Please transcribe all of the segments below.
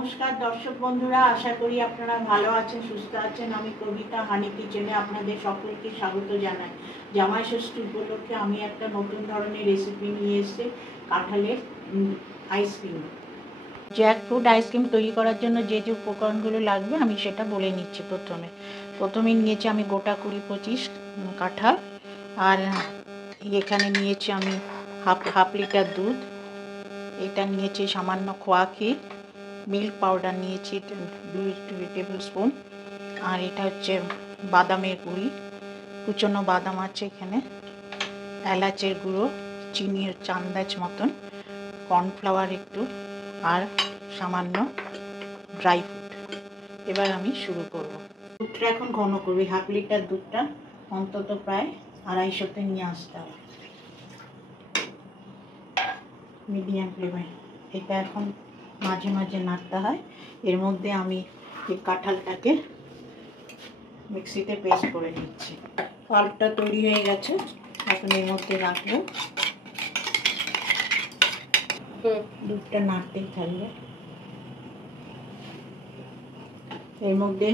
নমস্কার দর্শক বন্ধুরা, আশা করি আপনারা ভালো আছেন, সুস্থ আছেন। আমি কবিতা হানি কিচেনে আপনাদের সকলকে স্বাগত জানাই। জামাই ষষ্ঠী উপলক্ষে আমি একটা নতুন ধরনের রেসিপি নিয়ে এসেছি, কাঁঠালের আইসক্রিম। জ্যাকফ্রুট আইসক্রিম তৈরি করার জন্য যে যে উপকরণগুলো লাগবে আমি সেটা বলে নিচ্ছি। প্রথমে নিয়েছি আমি গোটা 20-25 কাঁঠাল, আর এখানে নিয়েছি আমি হাফ লিটার দুধ, এটা নিয়েছি সামান্য খোয়া ক্ষীর, মিল্ক পাউডার নিয়েছি 2 টেবিল স্পুন, আর এটা হচ্ছে বাদামের গুঁড়ি, কুচনো বাদাম আছে এখানে, এলাচের গুঁড়ো, চিনি হচ্ছে আন্দাজ মতন, কর্নফ্লাওয়ার একটু, আর সামান্য ড্রাই ফ্রুট। এবার আমি শুরু করব। দুধটা এখন ঘন করবি। হাফ লিটার দুধটা অন্তত প্রায় 250-তে নিয়ে আসতে হবে, মিডিয়াম ফ্লেমে। এটা এখন মাঝে মাঝে নাড়তে হয়। এর মধ্যে আমি এই কাঁঠালটাকে মিক্সিতে পেস্ট করে নিচ্ছি। পাল্পটা তৈরি হয়ে গেছে, এখন এর মধ্যে রাখবো। দুধটা নাড়তেই থাকবে। এর মধ্যে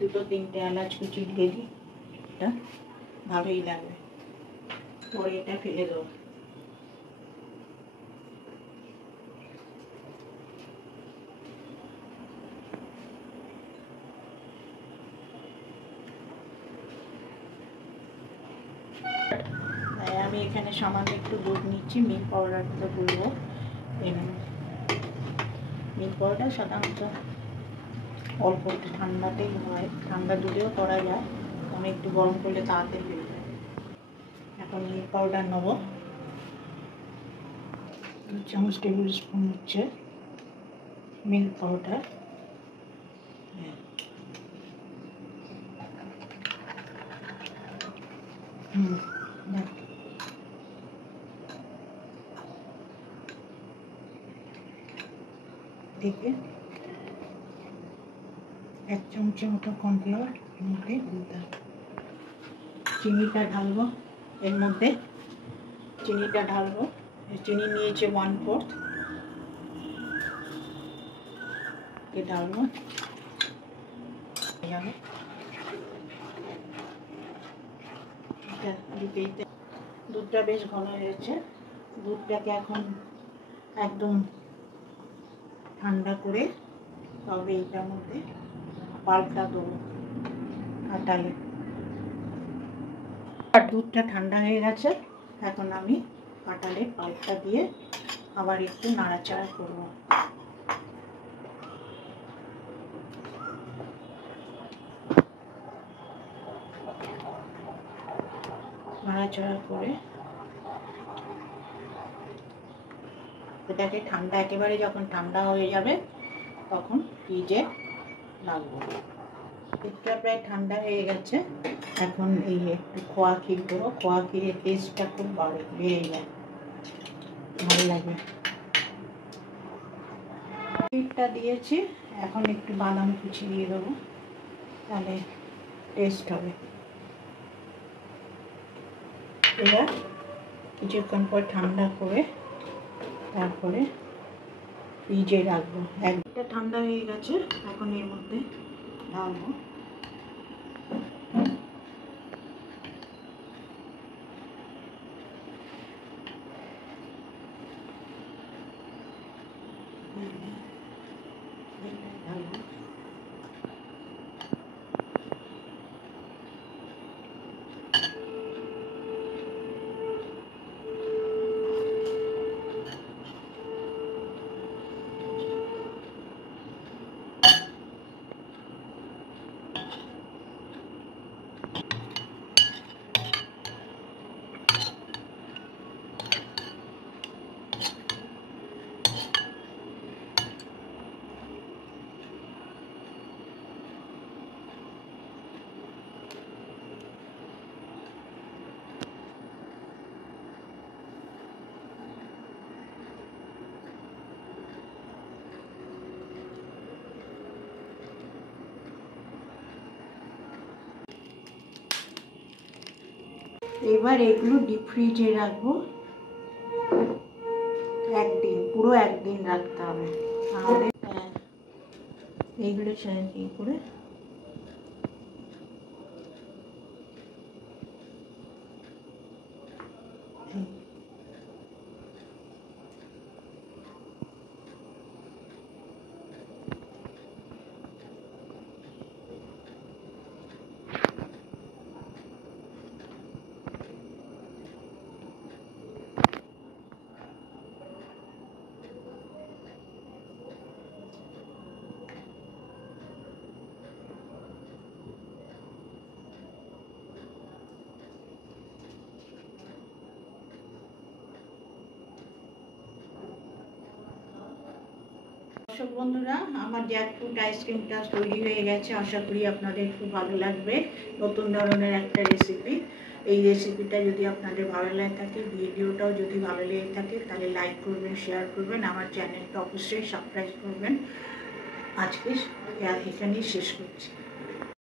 দুটো তিনটে এলাচ কুচি দিয়ে দিই, এটা ভালোই লাগবে। পরে এটা ফেলে দেবো। আমি এখানে সামান্য একটু দুধ নিচ্ছি, মিল্ক পাউডারটা গুলবো। মিল্ক পাউডার সাধারণত অল্প একটু ঠান্ডাতেই হয়, ঠান্ডা দুধেও করা যায়, আমি একটু গরম করলে তাড়াতাড়ি হয়ে যায়। এখন মিল্ক পাউডার নেবো 2 চামচ টেবিল স্পুন হচ্ছে মিল্ক পাউডার। দেখে 1 চামচের মতো কর্নফ্লাওয়ার এর মধ্যে দিতে হবে। চিনিটা ঢালবো এর মধ্যে, চিনি নিয়েছে 1/4, ঢালবো। দুধটা বেশ ঘন হয়েছে। দুধটাকে এখন একদম ঠান্ডা করে তবে এটার মধ্যে পাল্পটা দেবো কাঁঠালে। আর দুধটা ঠান্ডা হয়ে গেছে, এখন আমি কাঁঠালের পাল্পটা দিয়ে আবার একটু নাড়াচাড়া করবো। নাড়াচাড়া করে এটাকে একেবারে যখন ঠান্ডা হয়ে যাবে তখন ফ্রিজে রাখবো। দুধটা প্রায় ঠান্ডা হয়ে গেছে, এখন এই একটু খোয়া ক্ষীর দেবো। খোয়া ক্ষীরের টেস্টটা খুব বেড়ে যায়, ভালো লাগে। ক্ষীরটা দিয়েছি, এখন একটু বাদাম কুচি দিয়ে দেবো, তাহলে টেস্ট হবে। এবার কিছুক্ষণ পর ঠান্ডা করে তারপরে ফ্রিজে রাখবো। একটা ঠান্ডা হয়ে গেছে, এখন এর মধ্যে ঢালবো। এবার এগুলো ডিপ ফ্রিজে রাখবো একদিন, পুরো একদিন রাখতে হবে। আর এইগুলো ই করে দর্শক বন্ধুরা, আমার জ্যাকফ্রুট আইসক্রিমটা তৈরি হয়ে গেছে। আশা করি আপনাদের খুব ভালো লাগবে। নতুন ধরনের একটা রেসিপি। এই রেসিপিটা যদি আপনাদের ভালো লাগে থাকে, ভিডিওটাও যদি ভালো লেগে থাকে, তাহলে লাইক করবেন, শেয়ার করবেন, আমার চ্যানেলটা অবশ্যই সাবস্ক্রাইব করবেন। আজকে এখানেই শেষ করছি।